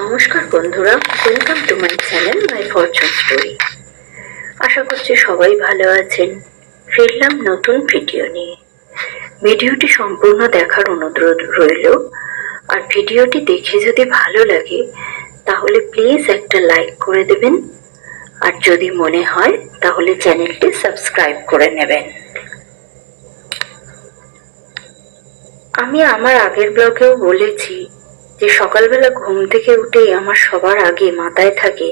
নমস্কার বন্ধুরা, welcome to my channel my fortune story. আশা করছি সবাই ভালো আছেন। ফিরলাম নতুন ভিডিও নিয়ে। ভিডিওটি সম্পূর্ণ দেখার অনুরোধ রইল। আর ভিডিওটি দেখে যদি ভালো লাগে তাহলে প্লিজ একটা লাইক করে দেবেন, আর যদি মনে হয় তাহলে চ্যানেলটি সাবস্ক্রাইব করে নেবেন। আমি আমার আগের ব্লগেও বলেছি যে সকালবেলা ঘুম থেকে উঠেই আমার সবার আগে মাথায় থাকে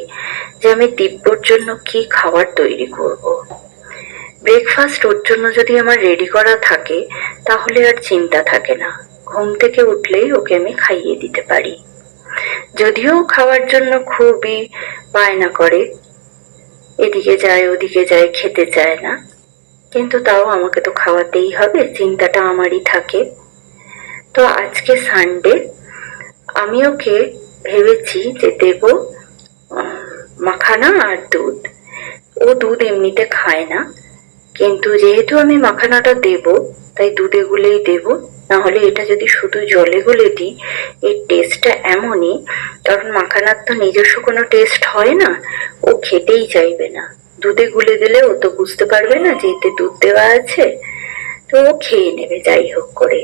যে আমি দিব্যর জন্য কি খাবার তৈরি করব। ব্রেকফাস্ট ওর জন্য যদি আমার রেডি করা থাকে তাহলে আর চিন্তা থাকে না, ঘুম থেকে উঠলেই ওকে আমি খাইয়ে দিতে পারি। যদিও খাওয়ার জন্য খুবই বায়না করে, এদিকে যায় ওদিকে যায়, খেতে চায় না, কিন্তু তাও আমাকে তো খাওয়াতেই হবে, চিন্তাটা আমারই থাকে। তো আজকে সানডে, আমি ওকে ভেবেছি যে দেব মাখানা আর দুধ। ও দুধ এমনিতে খায় না, কিন্তু যেহেতু আমি মাখানাটা দেব তাই দুধে গুলেই দেব। না হলে এটা যদি শুধু জলে গুলে দিই এর টেস্টটা এমনই, কারণ মাখানার তো নিজস্ব কোনো টেস্ট হয় না, ও খেতেই চাইবে না। দুধে গুলে দিলে ও তো বুঝতে পারবে না যে এতে দুধ দেওয়া আছে, তো ও খেয়ে নেবে যাই হোক করে।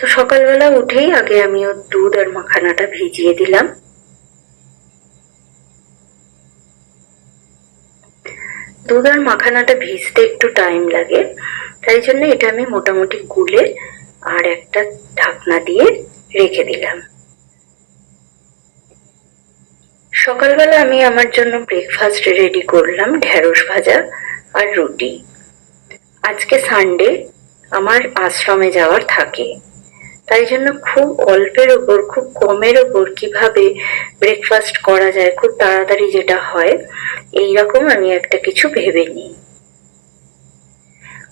তো সকালবেলা উঠেই আগে আমি ওর দুধ আর মাখানাটা ভিজিয়ে দিলাম। দুধ আর মাখানাটা ভিজতে একটু টাইম লাগে, তাই জন্য এটা আমি মোটামুটি গুলে আর একটা ঢাকনা দিয়ে রেখে দিলাম। সকালবেলা আমি আমার জন্য ব্রেকফাস্ট রেডি করলাম, ঢেঁড়স ভাজা আর রুটি। আজকে সানডে, আমার আশ্রমে যাওয়ার থাকে, তাই জন্য খুব অল্পের ওপর, খুব কমের ওপর কিভাবে ব্রেকফাস্ট করা যায়, খুব তাড়াতাড়ি যেটা হয়, এইরকম আমি একটা কিছু ভেবে নিই।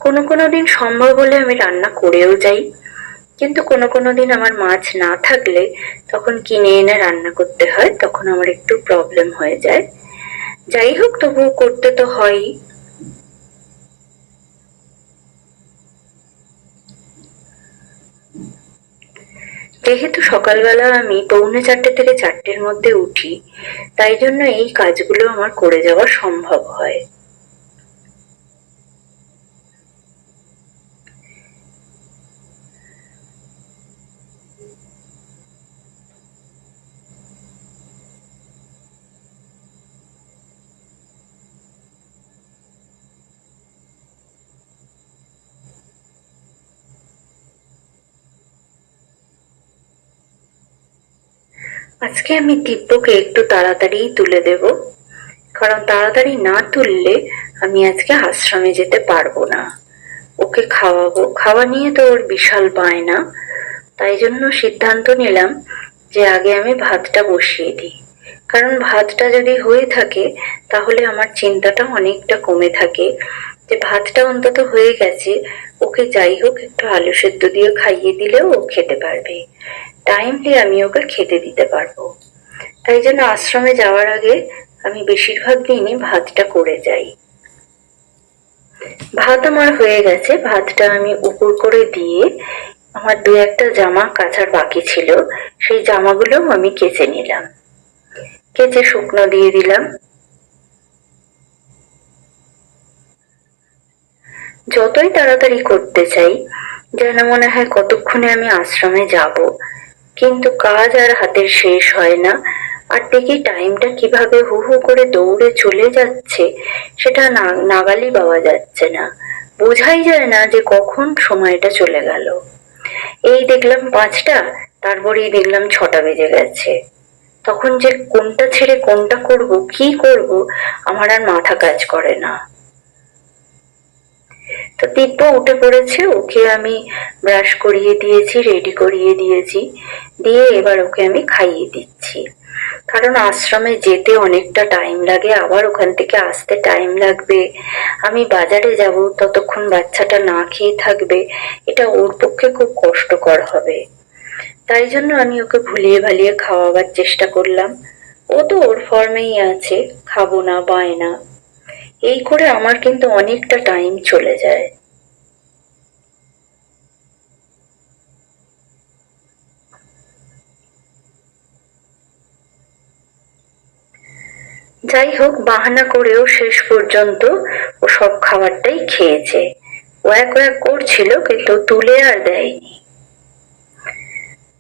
কোনো কোনো দিন সম্ভব হলে আমি রান্না করেও যাই, কিন্তু কোনো কোনো দিন আমার মাছ না থাকলে তখন কিনে এনে রান্না করতে হয়, তখন আমার একটু প্রবলেম হয়ে যায়। যাই হোক, তবুও করতে তো হয়ই। যেহেতু সকালবেলা আমি 4:45 থেকে 4টের মধ্যে উঠি, তাই জন্য এই কাজগুলো আমার করে যাওয়া সম্ভব হয়। আজকে আমি দিব্যকে একটু তাড়াতাড়িই তুলে দেব, কারণ তাড়াতাড়ি না তুললে আমি আজকে আশ্রমে যেতে পারবো না। ওকে খাওয়াবো, খাওয়া নিয়ে তো ওর বিশাল বায়না, তাই জন্য সিদ্ধান্ত নিলাম যে আগে আমি ভাতটা বসিয়ে দিই। কারণ ভাতটা যদি হয়ে থাকে তাহলে আমার চিন্তাটা অনেকটা কমে থাকে যে ভাতটা অন্তত হয়ে গেছে, ওকে যাই হোক একটু আলু সেদ্ধ দিয়ে খাইয়ে দিলেও ও খেতে পারবে, টাইমলি আমি ওকে খেতে দিতে পারবো। তাই জন্য আশ্রমে যাওয়ার আগে আমি বেশিরভাগ দিনই ভাতটা করে যাই। ভাত আমার হয়ে গেছে, ভাতটা আমি উপর করে দিয়ে আমার দু একটা জামা কাচার বাকি ছিল, সেই জামাগুলো আমি কেচে নিলাম, কেচে শুকনো দিয়ে দিলাম। যতই তাড়াতাড়ি করতে চাই যেন মনে হয় কতক্ষণে আমি আশ্রমে যাব, কিন্তু কাজ আর হাতের শেষ হয় না। আর দেখি টাইমটা কিভাবে হু হু করে দৌড়ে চলে যাচ্ছে, সেটা নাগালই পাওয়া যাচ্ছে না, বোঝাই যায় না যে কখন সময়টা চলে গেল। এই দেখলাম 5টা, তারপরেই দেখলাম 6টা বেজে গেছে। তখন যে কোনটা ছেড়ে কোনটা করব, কি করব, আমার আর মাথা কাজ করে না। তো দিব্য উঠে পড়েছে, ওকে আমি ব্রাশ করিয়ে দিয়েছি, রেডি করিয়ে দিয়েছি, দিয়ে এবার ওকে আমি খাইয়ে দিচ্ছি। কারণ আশ্রমে যেতে অনেকটা টাইম লাগে, আবার ওখান থেকে আসতে টাইম লাগবে, আমি বাজারে যাব, ততক্ষণ বাচ্চাটা না খেয়ে থাকবে, এটা ওর পক্ষে খুব কষ্টকর হবে। তাই জন্য আমি ওকে ভুলিয়ে ভালিয়ে খাওয়াবার চেষ্টা করলাম। ও তো ওর ফর্মেই আছে, খাবো না বায়না, এই করে আমার কিন্তু অনেকটা টাইম চলে যায়। যাই হোক, বাহানা করেও শেষ পর্যন্ত ও সব খাবারটাই খেয়েছে। ওয়াক ওয়াক করছিল কিন্তু তুলে আর দেয়নি।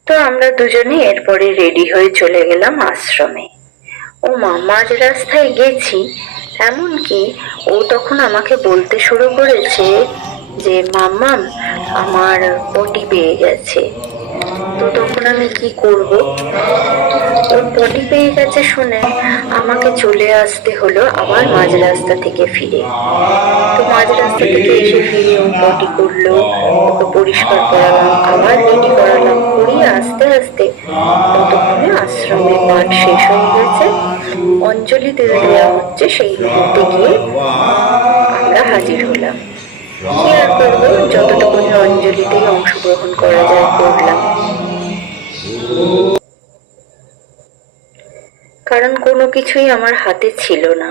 তো আমরা দুজনে এরপরে রেডি হয়ে চলে গেলাম আশ্রমে। ও মা, মাঝ রাস্তায় গেছি, এমনকি ও তখন আমাকে বলতে শুরু করেছে যে মাম্মাম আমার পটি পেয়ে গেছে। তো তখন আমি কি করব? ওর পটি পেয়ে গেছে শুনে আমাকে চলে আসতে হলো আবার মাঝ রাস্তা থেকে ফিরে। তো মাঝ রাস্তা থেকে এসে ফিরে ও পটি করলো, ওকে পরিষ্কার করালাম, আবার রেডি করালাম, করিয়ে আস্তে আস্তে ততক্ষণে আশ্রমে পাঠ শেষ হয়ে গেছে। অঞ্জলি দেওয়া হচ্ছে, সেই মুহূর্তে গিয়ে আমরা হাজির হলাম। কি আর করবো, যতটুকুনি অঞ্জলিতেই অংশগ্রহণ করা যায় করলাম, কারণ কোনো কিছুই আমার হাতে ছিল না।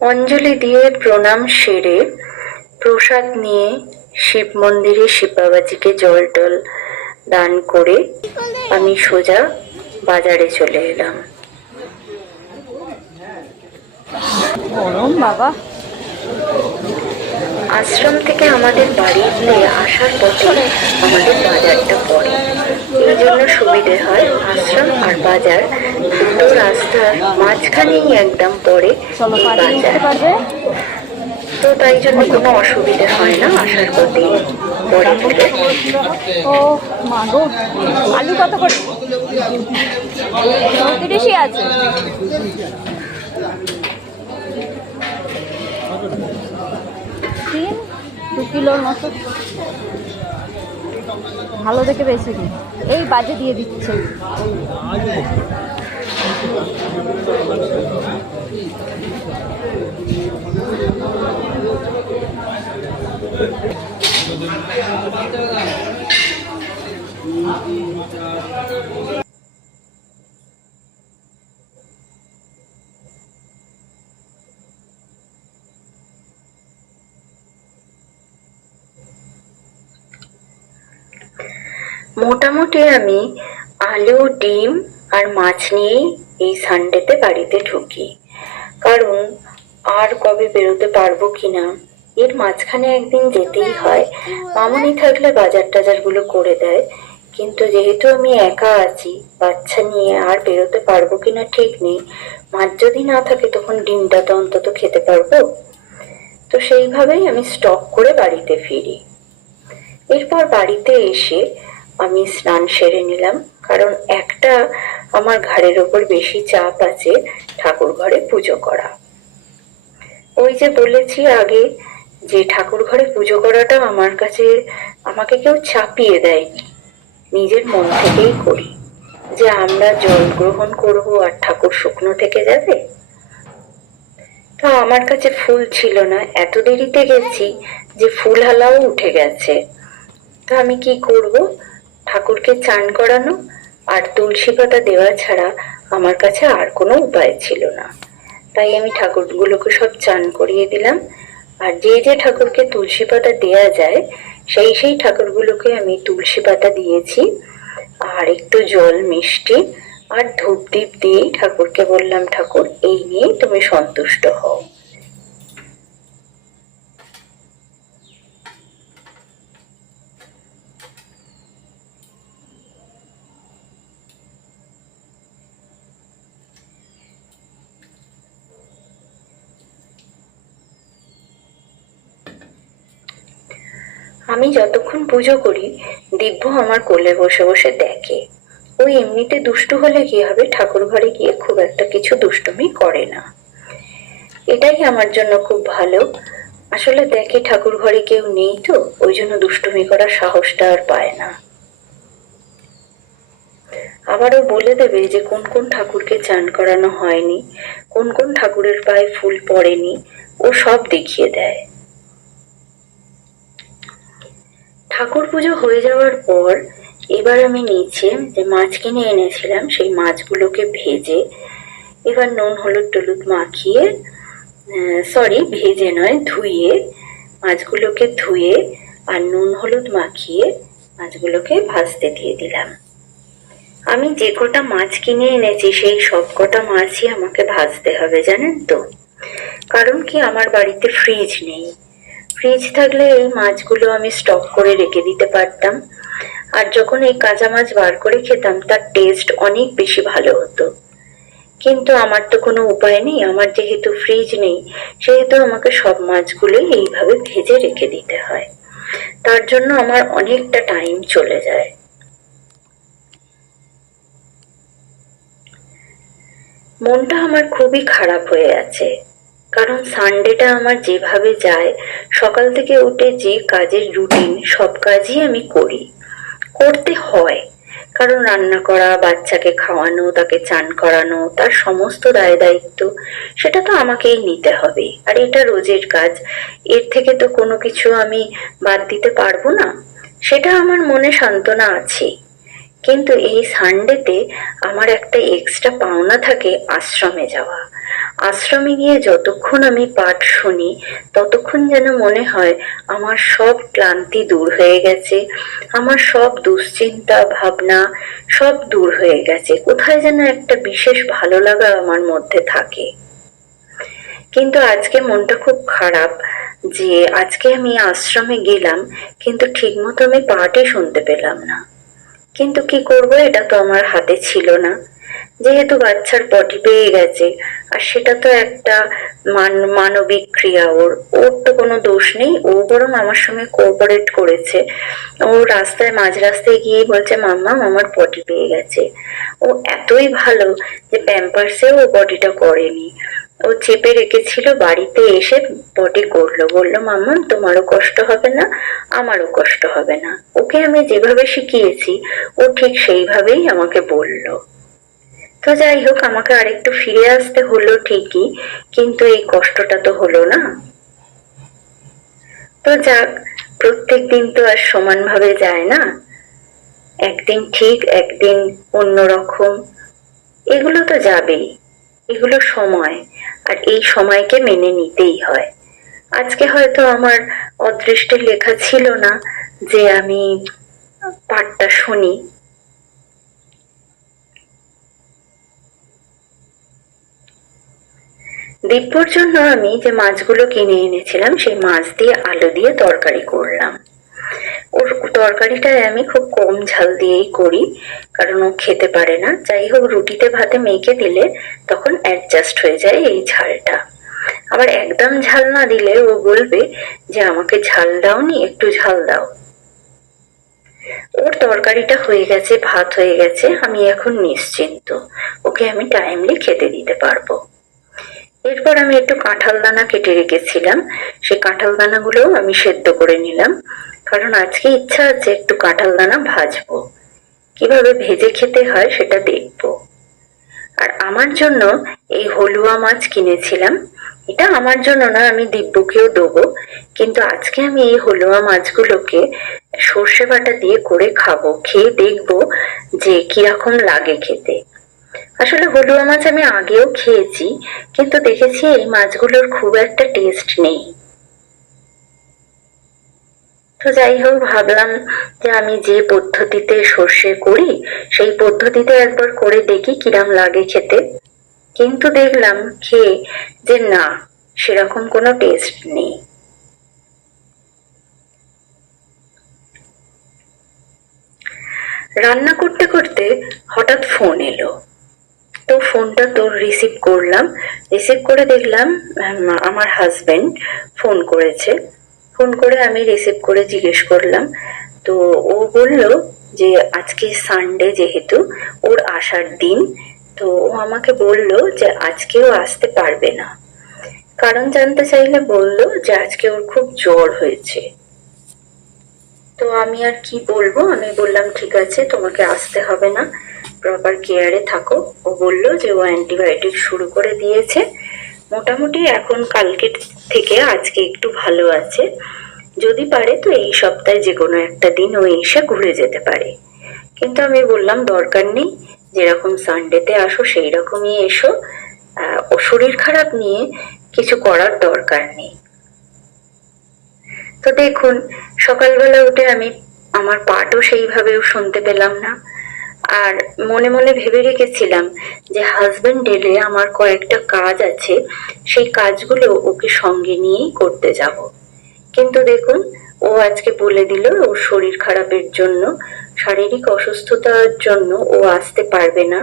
অঞ্জলি দিয়ে প্রণাম সেরে প্রসাদ নিয়ে শিব মন্দিরে শিব বাবাজিকে জল টল দান করে আমি সোজা বাজারে চলে এলাম। বাবা, আশ্রম থেকে আমাদের বাড়িতে আসার পথে আমাদের বাজারটা পড়ে, এই জন্য সুবিধে হয়। আশ্রম আর বাজার দুটো রাস্তার মাঝখানেই একদম পড়ে বাজার, তো তাই জন্য কোনো অসুবিধা হয় না, আসার পথে পড়ে বলে। ও মা গো, আলু কত করে? ৩৫ আছে। দিন 2 কিলোর মতো, ভালো দেখে বেশি দিন। এই বাজে দিয়ে দিচ্ছে। মোটামুটি আমি আলু, ডিম আর মাছ নিয়েই এই সানডেতে বাড়িতে ঢুকি, কারণ আর কবে বেরোতে পারবো কিনা, এর মাঝখানে একদিন যেতেই হয়। মামুনি থাকলে বাজার টাজার গুলো করে দেয়, কিন্তু যেহেতু আমি একা আছি বাচ্চা নিয়ে, আর বেরোতে পারবো কিনা ঠিক নেই। মাছ যদি না থাকে তখন ডিমটা তো অন্তত খেতে পারবো। তো সেইভাবেই আমি স্টক করে বাড়িতে ফিরি। এরপর বাড়িতে এসে আমি স্নান সেরে নিলাম, কারণ একটা আমার ঘাড়ের ওপর বেশি চাপ আছে, ঠাকুর ঘরে পুজো করা। ওই যে বলেছি আগে যে ঠাকুর ঘরে পুজো করাটা আমার কাছে, আমাকে কেউ চাপিয়ে দেয়নি, নিজের মন থেকেই করি। যে আমরা জল গ্রহণ করব আর ঠাকুর শুকনো থেকে যাবে। তা আমার কাছে ফুল ছিল না, এত দেরিতে গেছি যে ফুল হালাও উঠে গেছে। তা আমি কি করব, ঠাকুরকে চান করানো আর তুলসী পাতা দেওয়া ছাড়া আমার কাছে আর কোনো উপায় ছিল না। তাই আমি ঠাকুরগুলোকে সব চান করিয়ে দিলাম, আর যে যে ঠাকুরকে তুলসী পাতা দেয়া যায় সেই সেই ঠাকুরগুলোকে আমি তুলসী পাতা দিয়েছি, আর একটু জল, মিষ্টি আর ধূপ দ্বীপ দিয়েই ঠাকুরকে বললাম, ঠাকুর এই নিয়ে তুমি সন্তুষ্ট হও। আমি যতক্ষণ পুজো করি দিব্য আমার কোলে বসে বসে দেখে। ওই এমনিতে দুষ্টু হলে কি হবে, ঠাকুর ঘরে গিয়ে খুব একটা কিছু দুষ্টুমি করে না, এটাই আমার জন্য খুব ভালো। আসলে দেখে ঠাকুর ঘরে কেউ নেই, তো ওই জন্য দুষ্টুমি করার সাহসটা আর পায় না। আবারও বলে দেবে যে কোন কোন ঠাকুরকে চান করানো হয়নি, কোন কোন ঠাকুরের পায়ে ফুল পড়েনি, ও সব দেখিয়ে দেয়। ঠাকুর পুজো হয়ে যাওয়ার পর এবার আমি নিচে যে মাছ কিনে এনেছিলাম সেই মাছগুলোকে ভেজে, এবার নুন হলুদ টলুদ মাখিয়ে, সরি ভেজে নয় ধুয়ে, মাছগুলোকে ধুয়ে আর নুন হলুদ মাখিয়ে মাছগুলোকে ভাজতে দিয়ে দিলাম। আমি যে কটা মাছ কিনে এনেছি সেই সব কটা মাছই আমাকে ভাজতে হবে, জানেন তো। কারণ কি, আমার বাড়িতে ফ্রিজ নেই। ফ্রিজ থাকলে এই মাছগুলো আমি স্টক করে রেখে দিতে পারতাম, আর যখন এই কাঁচা মাছ বার করে খেতাম তার টেস্ট অনেক বেশি ভালো হতো। কিন্তু আমার তো কোনো উপায় নেই, আমার যেহেতু ফ্রিজ নেই সেহেতু আমাকে সব মাছগুলোই এইভাবে ভেজে রেখে দিতে হয়। তার জন্য আমার অনেকটা টাইম চলে যায়। মনটা আমার খুবই খারাপ হয়ে আছে, কারণ সানডেটা আমার যেভাবে যায়, সকাল থেকে উঠে যে কাজের রুটিন সব কাজই আমি করি, করতে হয়। কারণ রান্না করা, বাচ্চাকে খাওয়ানো, তাকে চান করানো, তার সমস্ত দায় দায়িত্ব সেটা তো আমাকেই নিতে হবে, আর এটা রোজের কাজ। এর থেকে তো কোনো কিছু আমি বাদ দিতে পারবো না, সেটা আমার মনে সান্ত্বনা আছে। কিন্তু এই সানডেতে আমার একটা এক্সট্রা পাওনা থাকে, আশ্রমে যাওয়া। আশ্রমে গিয়ে যতক্ষণ আমি পাঠ শুনি ততক্ষণ যেন মনে হয় আমার সব ক্লান্তি দূর হয়ে গেছে, আমার সব দুশ্চিন্তা ভাবনা সব দূর হয়ে গেছে। কোথায় যেন একটা বিশেষ ভালো লাগা আমার মধ্যে থাকে। কিন্তু আজকে মনটা খুব খারাপ যে আজকে আমি আশ্রমে গেলাম কিন্তু ঠিকমতো আমি পাঠই শুনতে পেলাম না। কিন্তু কি করব, এটা তো আমার হাতে ছিল না। যেহেতু বাচ্চার পটি পেয়ে গেছে, আর সেটা তো একটা মানবিক ক্রিয়া, ওর তো কোনো দোষ নেই, ও বরং আমার সঙ্গে কোঅপারেট করেছে। ও রাস্তায়, মাঝ রাস্তায় গিয়ে বলছে, মাম্মা আমার পটি পেয়ে গেছে। ও এতই ভালো যে প্যাম্পার্সেও ও পটিটা করেনি, ও চেপে রেখেছিল, বাড়িতে এসে পটি করলো। বললো, মাম্মা তোমারও কষ্ট হবে না, আমারও কষ্ট হবে না। ওকে আমি যেভাবে শিখিয়েছি ও ঠিক সেইভাবেই আমাকে বলল। তো যাই হোক, আমাকে আরেকটু ফিরে আসতে হলো ঠিকই, কিন্তু এই কষ্টটা তো হলো না। তো যাক, প্রত্যেক দিন তো আর সমানভাবে যায় না, একদিন ঠিক একদিন অন্যরকম, এগুলো তো যাবেই, এগুলো সময়, আর এই সময়কে মেনে নিতেই হয়। আজকে হয়তো আমার অদৃষ্টের লেখা ছিল না যে আমি পাঠটা শুনি। দিব্যর জন্য আমি যে মাছগুলো কিনে এনেছিলাম সেই মাছ দিয়ে আলু দিয়ে তরকারি করলাম। ওর তরকারিটায় আমি খুব কম ঝাল দিয়েই করি, কারণ ও খেতে পারে না। যাই হোক, রুটিতে ভাতে মেখে দিলে তখন অ্যাডজাস্ট হয়ে যায় এই ঝালটা। আবার একদম ঝাল না দিলে ও বলবে যে আমাকে ঝাল দাওনি, একটু ঝাল দাও। ওর তরকারিটা হয়ে গেছে, ভাত হয়ে গেছে, আমি এখন নিশ্চিন্ত, ওকে আমি টাইমলি খেতে দিতে পারবো। এরপর আমি একটু কাঁঠাল দানা কেটে রেখেছিলাম, সেই কাঁঠাল দানাগুলোও আমি সেদ্ধ করে নিলাম, কারণ আজকে ইচ্ছা আছে একটু কাঁঠাল দানা ভাজবো, কিভাবে ভেজে খেতে হয় সেটা দেখবো। আর আমার জন্য এই হলুয়া মাছ কিনেছিলাম, এটা আমার জন্য না, আমি দিব্যকেও দেবো। কিন্তু আজকে আমি এই হলুয়া মাছগুলোকে সর্ষে বাটা দিয়ে করে খাবো, খেয়ে দেখবো যে কিরকম লাগে খেতে। আসলে হলুয়া মাছ আমি আগেও খেয়েছি, কিন্তু দেখেছি এই মাছগুলোর খুব একটা টেস্ট নেই। তো যাই হোক, ভাবলাম যে আমি যে পদ্ধতিতে সর্ষে করি সেই পদ্ধতিতে একবার করে দেখি কিরাম লাগে খেতে। কিন্তু দেখলাম খেয়ে যে না, সেরকম কোনো টেস্ট নেই। রান্না করতে করতে হঠাৎ ফোন এলো, তো ফোনটা তোর রিসিভ করলাম। রিসিভ করে দেখলাম আমার হাজবেন্ড ফোন করেছে। ফোন করে আমি রিসিভ করে জিজ্ঞেস করলাম, তো ও বলল যে আজকে সানডে, যেহেতু ওর আসার দিন, তো ও আমাকে বলল যে আজকেও আসতে পারবে না। কারণ জানতে চাইলে বলল যে আজকে ওর খুব জ্বর হয়েছে। তো আমি আর কি বলবো, আমি বললাম ঠিক আছে, তোমাকে আসতে হবে না, প্রপার কেয়ারে থাকো। ও বলল যে ও অ্যান্টিবায়োটিক শুরু করে দিয়েছে, মোটামুটি এখন কালকে থেকে আজকে একটু ভালো আছে। যদি পারে তো এই সপ্তাহে যে কোনো একটা দিন ও এসে ঘুরে যেতে পারে। কিন্তু আমি বললাম দরকার নেই, যেরকম সানডেতে আসো সেই রকমই এসো, ও শরীর খারাপ নিয়ে কিছু করার দরকার নেই। তো দেখুন, সকালবেলা উঠে আমি আমার পাঠও সেইভাবেও শুনতে পেলাম না। আর মনে মনে ভেবে রেখেছিলাম যে হাজবেন্ড এলে আমার কয়েকটা কাজ আছে, সেই কাজগুলো ওকে সঙ্গে নিয়েই করতে যাব। কিন্তু দেখুন, ও আজকে বলে দিল ওর শরীর খারাপের জন্য, শারীরিক অসুস্থতার জন্য ও আসতে পারবে না।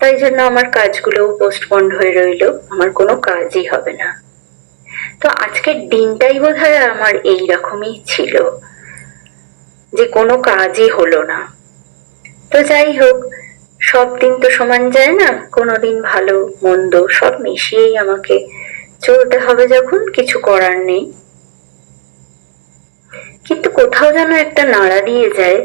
তাই জন্য আমার কাজগুলোও পোস্টপন্ড হয়ে রইলো, আমার কোনো কাজই হবে না। তো আজকের দিনটাই বোধহয় আমার এই রকমই ছিল, যে কোনো কাজই হলো না। তো যাই হোক, সব দিন তো সমান যায় না, কোনোদিন ভালো মন্দ সব মিশিয়েই আমাকে চলতে হবে, যখন কিছু করার নেই। কিন্তু কোথাও যেন একটা নাড়া দিয়ে যায়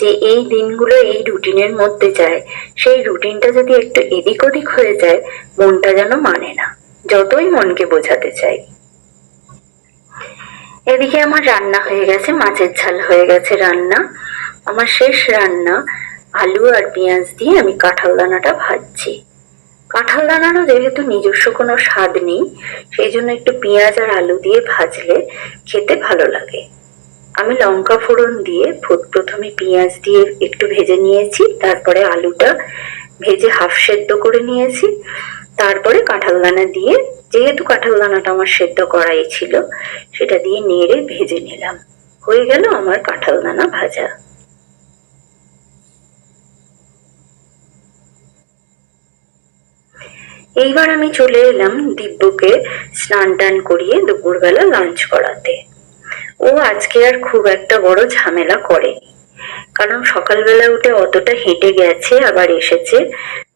যে এই দিনগুলো এই রুটিনের মধ্যে যায়, সেই রুটিনটা যদি একটু এদিক ওদিক হয়ে যায়, মনটা যেন মানে না, যতই মনকে বোঝাতে চাই। এদিকে আমার রান্না হয়ে গেছে, মাছের ঝাল হয়ে গেছে রান্না। আমার শেষ রান্না, আলু আর পেঁয়াজ দিয়ে আমি কাঁঠাল দানাটা ভাজছি। কাঁঠাল দানারও যেহেতু নিজস্ব কোনো স্বাদ নেই, সেই জন্য একটু পেঁয়াজ আর আলু দিয়ে ভাজলে খেতে ভালো লাগে। আমি লঙ্কা ফোড়ন দিয়ে প্রথমে পেঁয়াজ দিয়ে একটু ভেজে নিয়েছি, তারপরে আলুটা ভেজে হাফ সেদ্ধ করে নিয়েছি, তারপরে কাঁঠাল দানা দিয়ে, যেহেতু কাঁঠাল দানাটা আমার সেদ্ধ করাই ছিল, সেটা দিয়ে নেড়ে ভেজে নিলাম। হয়ে গেল আমার কাঁঠাল দানা ভাজা। এইবার আমি চলে এলাম দিব্যকে স্নান টান করিয়ে দুপুরবেলা লাঞ্চ করাতে। ও আজকে আর খুব একটা বড় ঝামেলা করেনি, কারণ সকালবেলা উঠে অতটা হেঁটে গেছে আবার এসেছে,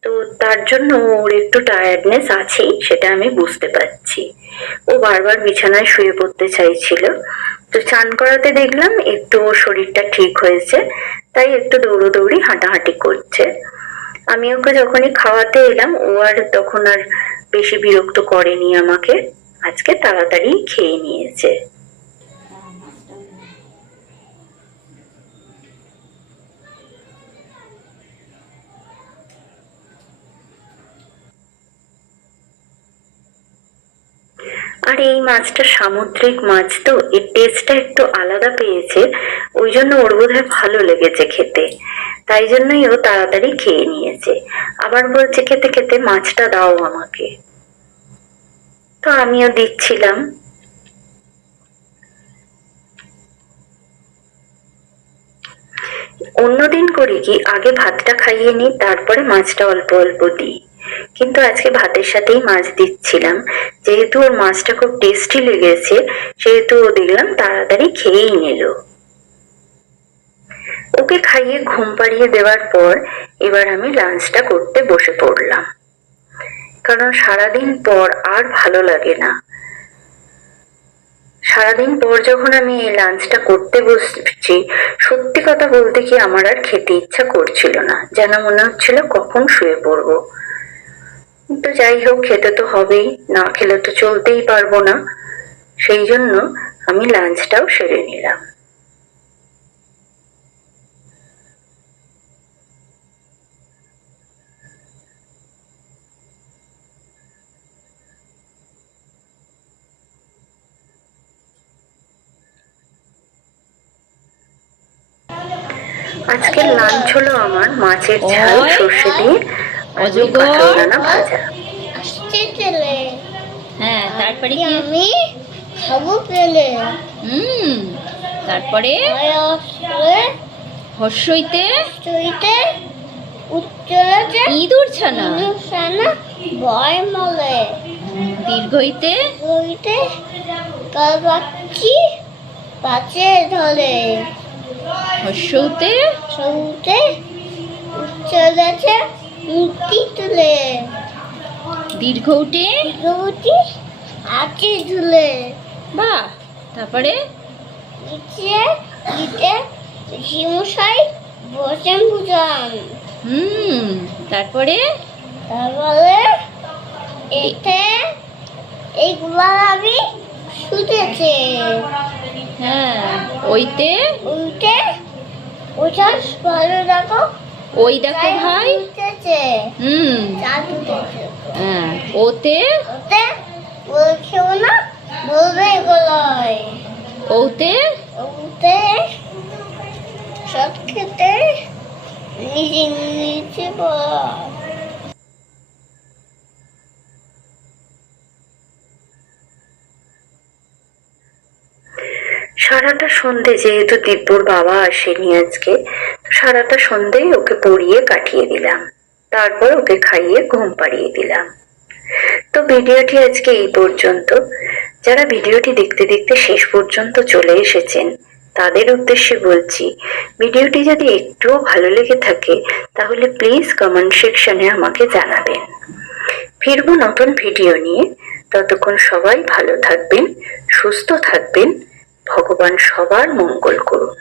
তো তার জন্য ওর একটু টায়ার্ডনেস আছেই, সেটা আমি বুঝতে পারছি। ও বারবার বিছানায় শুয়ে পড়তে চাইছিল, তো চান করাতে দেখলাম একটু ওর শরীরটা ঠিক হয়েছে, তাই একটু দৌড়োদৌড়ি হাঁটাহাঁটি করছে। আমি ওকে যখনই খাওয়াতে এলাম, ও আর তখন আর বেশি বিরক্ত করেনি আমাকে, আজকে তাড়াতাড়ি খেয়ে নিয়েছে। আর এই মাছটা সামুদ্রিক মাছ, তো এর টেস্টটা একটু আলাদা পেয়েছে, ওই জন্য ওর বোধহয় ভালো লেগেছে খেতে, তাই জন্যই ও তাড়াতাড়ি খেয়ে নিয়েছে। আবার বলছে খেতে খেতে মাছটা দাও আমাকে, তো আমিও দিচ্ছিলাম। অন্যদিন করি কি, আগে ভাতটা খাইয়ে নিই, তারপরে মাছটা অল্প অল্প দিই, কিন্তু আজকে ভাতের সাথেই মাছ দিচ্ছিলাম। যেহেতু ওর মাছটা খুব টেস্টি লেগেছে, সেহেতু ও দেখলাম তাড়াতাড়ি খেয়েই নিল। ওকে খাইয়ে ঘুম পাড়িয়ে দেওয়ার পর এবার আমি লাঞ্চটা করতে বসে পড়লাম, কারণ সারাদিন পর আর ভালো লাগে না। সারাদিন পর যখন আমি এই লাঞ্চটা করতে বসছি, সত্যি কথা বলতে কি আমার আর খেতে ইচ্ছা করছিল না, যেন মনে হচ্ছিল কখন শুয়ে পড়বো। তো যাই হোক, খেতে তো হবেই, না খেলে তো চলতেই পারবো না, সেই জন্য আমি লাঞ্চটাও সেরে নিলাম। আজকের লাঞ্চ হলো আমার মাছের ঝাল সর্ষে দিয়ে কাঁঠাল দানা ভাজা। হ্যাঁ, তারপরে কি আমি খাবো পেলে তারপরে হর্ষইতে তুইতে উচ্চতে ইঁদুর ছানা, সানা ভয় মলে দীর্ঘইতে তুইতে কাল পাচ্ছি পাচে ধরে হর্ষউতে সৌতে উচ্চতে মুক্তি তুলে দীর্ঘউটে গৌতি আছে ঝুলে বাহ। তারপরে নিচে নিচে শিমশাই বসেন বুঝান তারপরে তারপরে এতে এইগুলা আমি শুতেছে। হ্যাঁ, ওইতে উঠে ওঠার ভালো দেখো, ওই দেখো ভাই, উঠেছে চাঁদ উঠেছে। হ্যাঁ, ওতে ওতে বলছেও না, বলবে এগুলোয়। ওতে ওতে প্রসাদ খেতে নিজে নিজে বল। সারাটা সন্ধে যেহেতু দিব্যর বাবা আসেনি আজকে, সারাটা সন্ধেই ওকে পড়িয়ে কাটিয়ে দিলাম, তারপর ওকে খাইয়ে ঘুম পাড়িয়ে দিলাম। তো ভিডিওটি আজকে এই পর্যন্ত। যারা ভিডিওটি দেখতে দেখতে শেষ পর্যন্ত চলে এসেছেন তাদের উদ্দেশ্যে বলছি, ভিডিওটি যদি একটুও ভালো লেগে থাকে তাহলে প্লিজ কমেন্ট সেকশনে আমাকে জানাবেন। ফিরবো নতুন ভিডিও নিয়ে। ততক্ষণ সবাই ভালো থাকবেন, সুস্থ থাকবেন। ভগবান সবার মঙ্গল করুন।